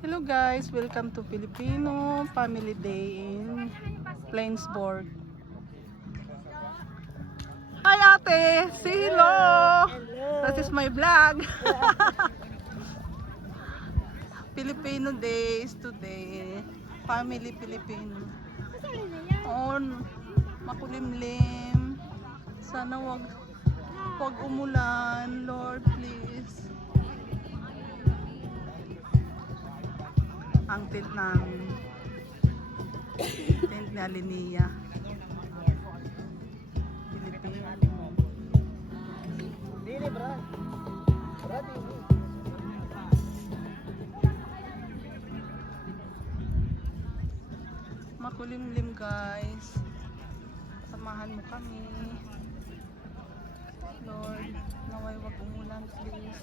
Hello guys, welcome to Filipino Family Day in Flensburg. Hi ate! Say hello! That is my vlog. Filipino days today. Family Filipino. On makulimlim. Sana wag umulan, Lord please. Ang tent namin. Tent ni Alinia. Makulimlim guys. Samahan mo kami. Lord, naway wag umulan please.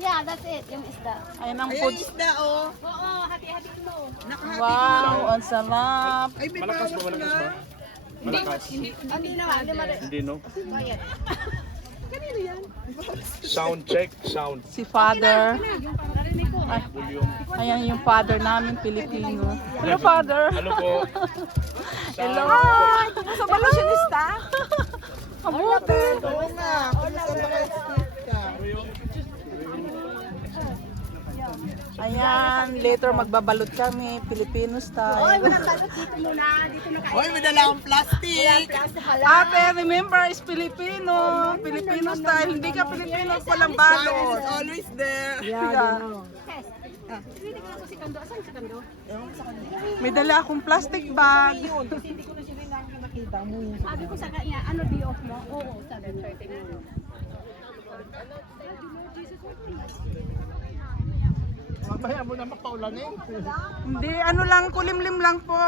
Yeah, that's it. Yung isda. Ayan ang Ayan food. yung isda, oh. Oo, hati-hati mo. Nakahati Wow, ang sarap. Ay, may Malakas ba? bawas Malakas na. ba? Malakas. Hindi naman. Hindi, no? Bayad. Kanino yan? Sound check, sound. Si Father. Narinig ko. Ay, Volume. ayan yung Father namin, Filipino. Hello Father. Ano po? Hello. Sound. Sa balasyonista. Kabuti. Oo nga. Kumusta ba kayo ka? Ayan, later magbabalot kami, Filipino Oy, style. walang balot dito muna. Dito na kayo. Hoy, may dala akong plastic. Plastic pala. Ate, remember, is Filipino. Filipino style. Hindi ka Filipino, walang Paris balot. is always there. Yeah. Hindi ko na si Kando. Asan si Kando? May dala akong plastic bag. Hindi ko na siya rin nakita mo. Sabi ko sa kanya, ano di off mo? Oo, sabi 30 minutes. Mamaya mo na mapaulanin. Hindi, ano lang, kulimlim lang po.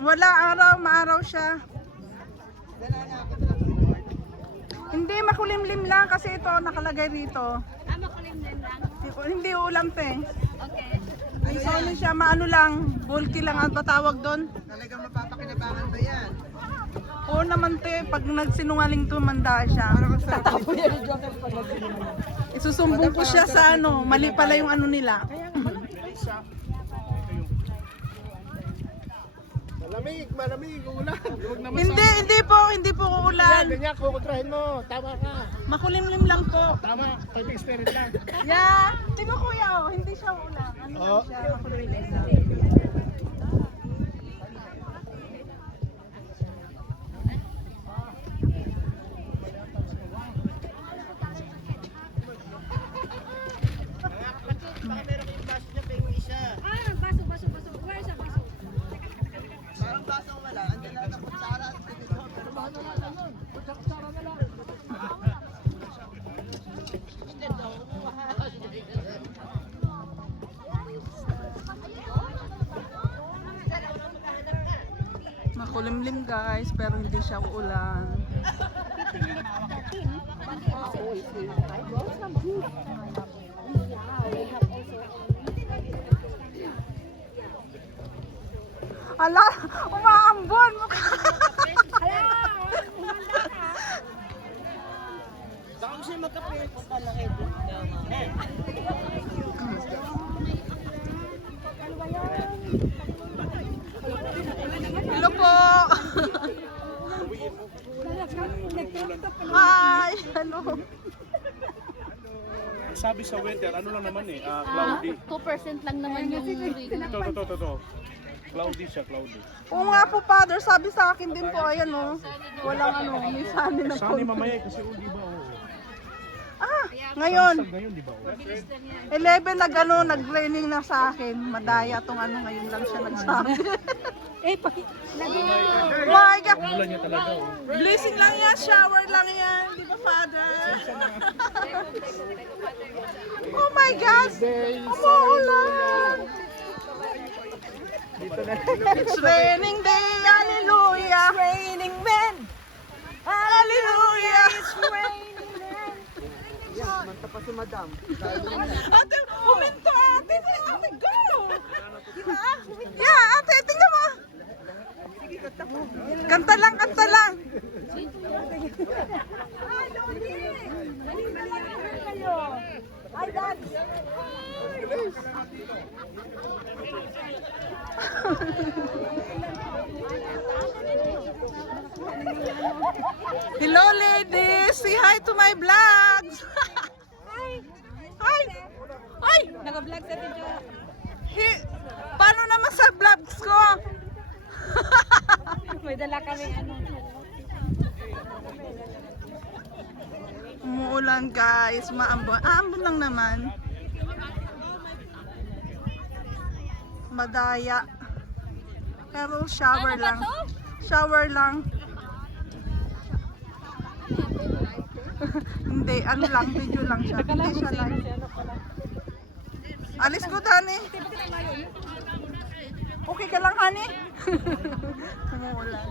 Wala araw, maaraw siya. Hindi, makulimlim lang kasi ito nakalagay rito. Makulimlim lang. Hindi ulam te. Okay. So, ano siya, maano lang, bulky lang ang patawag doon. Talagang mapapakinabangan ba yan? Oo naman te, pag nagsinungaling to, manda siya. Isusumbong ko siya sa ano, mali pala yung ano nila. Malamig, malamig, ulan. Huwag na Hindi po uulan. Ganyan, kukontrahin mo. Tama ka. Makulimlim lang po. Tama, fighting spirit lang. Yeah, di ba kuya, oh, hindi siya ulan. Ano Oo. lang siya, makulimlim lang. Baso. Where's the baso? Parang basang wala. Andyan lang na kutsara at tinidor. Pero paano wala nun? Kutsara na lang. Makulimlim guys, pero hindi siya uulan. Ala, umaambon mo ka. Saan siya magkape? Punta lang kayo. Hello po. Hi, hello. Sabi sa weather, ano lang naman eh, cloudy. 2% lang naman yung Ito. Cloudy siya, cloudy. Oo nga po, Father, sabi sa akin din po, ayan o. Walang ano, may sani na po. Sani mamaya kasi di ba? Ah, ngayon, Sag ngayon, di ba? 11 nag-raining na sa akin. Madaya tong ano, ngayon lang siya nagsabi. My God! Ulan niya talaga. Blessing lang yan, shower lang yan, di ba Father? Oh my God! Umuulan! It's raining day, hallelujah! Yan, manta pa si madam. Ate, huminto ate. Ate, go! Yeah, ate, tingnan mo. Kanta lang, kanta lang. Ay, Dad! Hello ladies, say hi to my vlogs. Hi. Hi. Naka-vlog sa video. Paano naman sa vlogs ko? May dala kami ano. Umuulan guys, maambon. Ambon lang naman. Madaya. Pero shower lang. Shower lang. Hindi, ano lang, video lang siya. Hindi siya live. Alis ko, Dani. Okay ka lang, honey? Umuulan.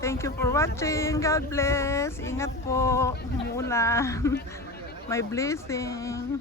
Thank you for watching. God bless. Ingat po. Umuulan. May blessing.